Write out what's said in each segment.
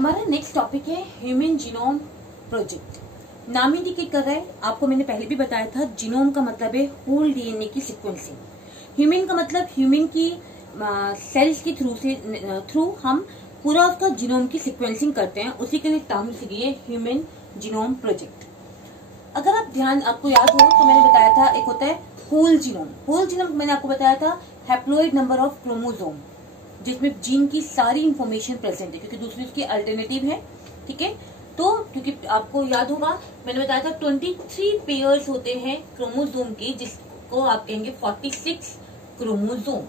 हमारा next topic है human genome project. नाम इंडिकेट कर रहा है, आपको मैंने पहले भी बताया था, जीनोम का मतलब है होल डीएनए की सीक्वेंसिंग। ह्यूमन का मतलब ह्यूमन की सेल्स के थ्रू हम पूरा उसका जीनोम की सीक्वेंसिंग करते हैं, उसी के लिए टर्म से ये ह्यूमन जीनोम प्रोजेक्ट। अगर आपको याद हो तो मैंने बताया था एक होता है होल जीनोम। होल जीनोम मैंने आपको बताया था हैप्लोइड नंबर ऑफ क्रोमोसोम, जिसमें जीन की सारी इंफॉर्मेशन प्रेजेंट है, क्योंकि दूसरी उसकी अल्टरनेटिव है। ठीक है, तो क्योंकि आपको याद होगा मैंने बताया था 23 पेयर्स होते हैं क्रोमोसोम के, जिसको आप कहेंगे 46 क्रोमोसोम।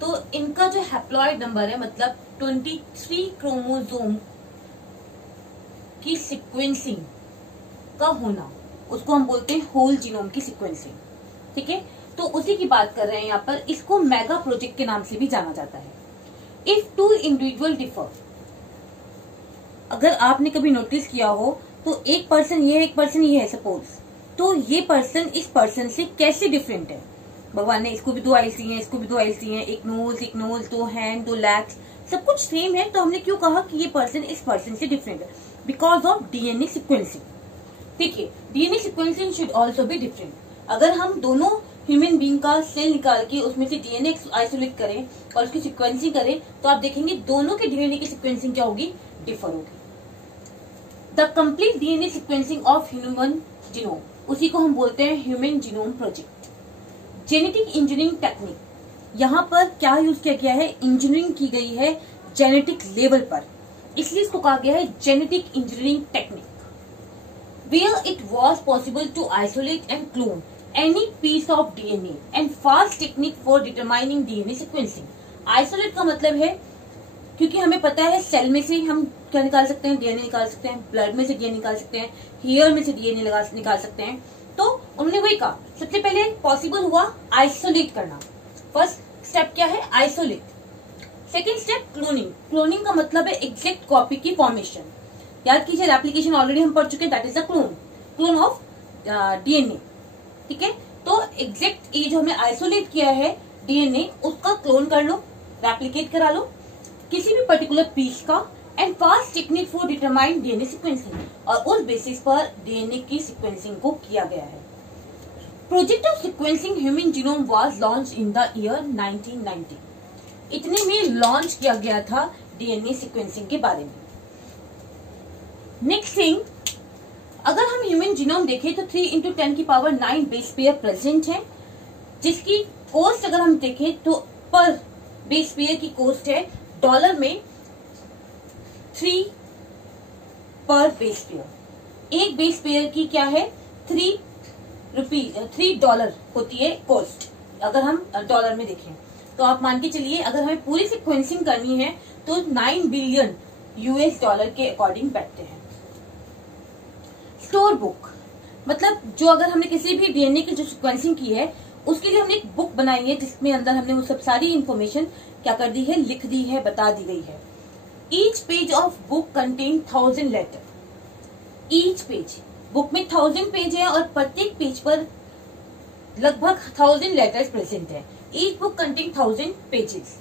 तो इनका जो हैप्लॉइड नंबर है मतलब 23 क्रोमोसोम की सीक्वेंसिंग का होना, उसको हम बोलते हैं होल जीनोम की सीक्वेंसिंग। ठीक है, तो उसी की बात कर रहे हैं यहाँ पर। इसको मेगा प्रोजेक्ट के नाम से भी जाना जाता है। इफ टू इंडिविजुअल डिफर, अगर आपने कभी नोटिस किया हो तो एक पर्सन ये है, एक पर्सन ये है सपोज, तो ये पर्सन इस पर्सन से कैसे डिफरेंट है? भगवान ने इसको भी 2 आईज दी हैं, इसको भी 2 आईज दी हैं, एक नोज, 2 हैंड, 2 लेग्स, सब कुछ सेम है। तो हमने क्यों कहा कि ये पर्सन इस पर्सन से डिफरेंट है? Because of DNA sequencing. ठीक है, DNA sequencing should also be different. अगर हम दोनों ह्यूमन बीइंग का सेल निकाल के उसमें से डीएनए आइसोलेट करें और उसकी सिक्वेंसिंग करें, तो आप देखेंगे दोनों के डीएनए की सिक्वेंसिंग क्या होगी? डिफर होगी। The complete DNA sequencing of human genome, उसी को हम बोलते हैं human genome project. Genetic engineering technique, यहाँ पर क्या यूज किया गया है? इंजीनियरिंग की गई है जेनेटिक लेवल पर, इसलिए इसको कहा गया है genetic engineering technique. Where it was possible to isolate and clone any piece of DNA and fast technique for determining DNA sequencing। Isolate का मतलब है, क्योंकि हमें पता है सेल में से हम क्या निकाल सकते हैं? डीएनए निकाल सकते हैं, ब्लड में से डीएनए निकाल सकते हैं, हेयर में से डीएनए निकाल सकते हैं। तो उन्होंने वही कहा, सबसे पहले पॉसिबल हुआ आइसोलेट करना। फर्स्ट स्टेप क्या है? Isolate. Second step cloning. Cloning का मतलब है एग्जैक्ट कॉपी की फॉर्मेशन। याद कीजिए, एप्लीकेशन ऑलरेडी हम पढ़ चुके हैं, that is the clone of DNA. ठीक है, तो एग्जैक्ट ये जो हमें आइसोलेट किया है डीएनए, उसका क्लोन कर लो, रेप्लिकेट करा लो किसी भी पर्टिकुलर पीस का, and fast technique for determine DNA sequencing, और उस बेसिस पर डीएनए की सिक्वेंसिंग को किया गया है। Project of sequencing human genome was launch in the year 1990। इतने में लॉन्च किया गया था डीएनए सिक्वेंसिंग के बारे में। नेक्स्ट थिंग, अगर हम ह्यूमन जीनोम देखें तो 3 × 10⁹ बेस पेयर प्रेजेंट है, जिसकी कॉस्ट अगर हम देखें तो पर बेस पेयर की कॉस्ट है डॉलर में 3 पर बेस पेयर। एक बेस पेयर की क्या है? $3 होती है कॉस्ट, अगर हम डॉलर में देखें तो। आप मान के चलिए अगर हमें पूरी सिक्वेंसिंग करनी है तो $9 बिलियन के अकॉर्डिंग बैठते हैं। स्टोर बुक मतलब जो अगर हमने किसी भी डीएनए की जो सिक्वेंसिंग की है उसके लिए हमने एक बुक बनाई है, जिसमें अंदर हमने वो सब सारी इंफॉर्मेशन क्या कर दी है? लिख दी है, बता दी गई है। Each page of book contain 1000 letter. Each page, book में 1000 पेज है और प्रत्येक पेज पर लगभग 1000 लेटर्स प्रेजेंट है। Each book contain 1000 pages.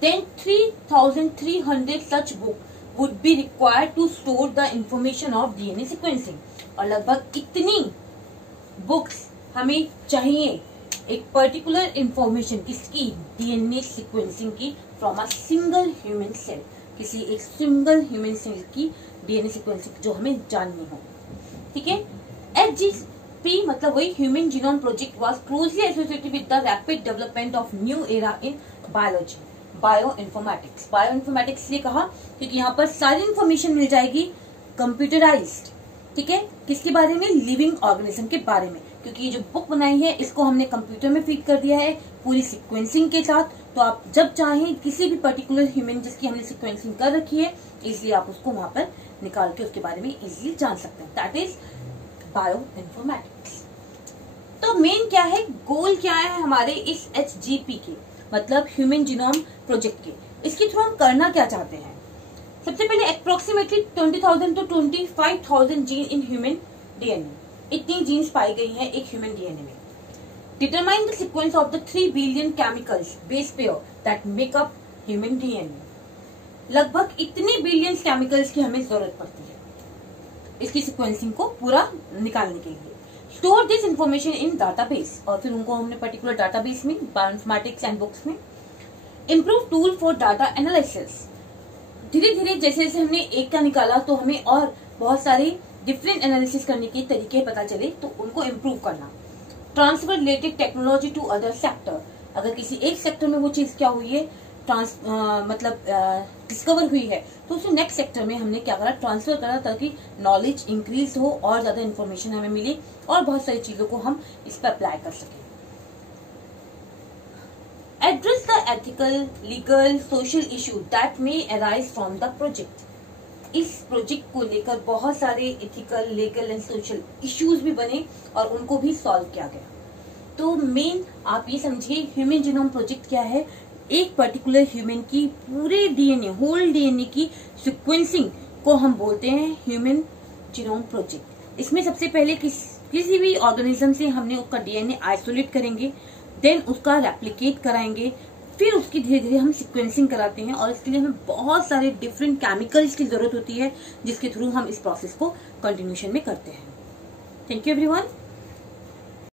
Then 3300 such book would be required to store the information of DNA sequencing। और लगभग इतनी बुक्स हमें चाहिए एक पर्टिकुलर इंफॉर्मेशन किसकी? डीएनए सिक्वेंसिंग की, from a single human cell, किसी एक सिंगल ह्यूमन सेल की डीएनए सिक्वेंसिंग जो हमें जाननी हो। ठीक है, HGP मतलब वही human genome project was closely associated with the rapid development of new era in biology, bioinformatics. Bioinformatics इसलिए कहा क्योंकि यहाँ पर सारी इंफॉर्मेशन मिल जाएगी कंप्यूटराइज्ड। ठीक है, किसके बारे में? लिविंग ऑर्गेनिज्म के बारे में, क्योंकि ये जो बुक बनाई है इसको हमने कंप्यूटर में फीड कर दिया है पूरी सिक्वेंसिंग के साथ। तो आप जब चाहें किसी भी पर्टिकुलर ह्यूमन जिसकी हमने सिक्वेंसिंग कर रखी है, इसलिए आप उसको वहां पर निकाल के उसके बारे में इजिली जान सकते हैं। That is bio informatics. तो मेन क्या है, गोल क्या है हमारे इस HGP के, मतलब ह्यूमन जीनोम प्रोजेक्ट के? इसके थ्रू हम करना क्या चाहते हैं? सबसे पहले approximately 20,000 to 25,000 gene in human DNA, इतनी जीन्स पाई गई हैं एक ह्यूमन डीएनए में। Determine the sequence of the 3 billion chemicals base pair that make up human DNA. लगभग इतने बिलियंस केमिकल्स की हमें जरूरत पड़ती है इसकी सीक्वेंसिंग को पूरा निकालने के लिए। Store this information in database, और फिर उनको हमने पर्टिकुलर डाटाबेस में, बायोइन्फॉर्मेटिक्स एंड बुक्स में। Improve tool for data analysis, धीरे धीरे जैसे जैसे हमने एक का निकाला तो हमें और बहुत सारे डिफरेंट एनालिसिस करने के तरीके पता चले, तो उनको इम्प्रूव करना। Transfer related technology to other sector, अगर किसी एक सेक्टर में वो चीज क्या हुई है, डिस्कवर हुई है, तो उसे नेक्स्ट सेक्टर में हमने क्या करा, ट्रांसफर करा, ताकि नॉलेज इंक्रीज हो और ज्यादा इन्फॉर्मेशन हमें मिले और बहुत सारी चीजों को हम इस पर अप्लाई कर सकें। Address the ethical, legal, social issue that may arise from the project. इस प्रोजेक्ट को लेकर बहुत सारे ethical, legal and social issues भी बने और उनको भी सॉल्व किया गया। तो मेन आप ये समझिए ह्यूमन जीनोम प्रोजेक्ट क्या है, एक पर्टिकुलर ह्यूमन की पूरे डीएनए, होल डीएनए की सीक्वेंसिंग को हम बोलते हैं ह्यूमन जीनोम प्रोजेक्ट। इसमें सबसे पहले किसी भी ऑर्गेनिज्म से हमने उसका डीएनए आइसोलेट करेंगे, देन उसका रेप्लिकेट कराएंगे, फिर उसकी धीरे धीरे हम सीक्वेंसिंग कराते हैं, और इसके लिए हमें बहुत सारे डिफरेंट केमिकल्स की जरूरत होती है जिसके थ्रू हम इस प्रोसेस को कंटिन्यूशन में करते हैं। Thank you everyone.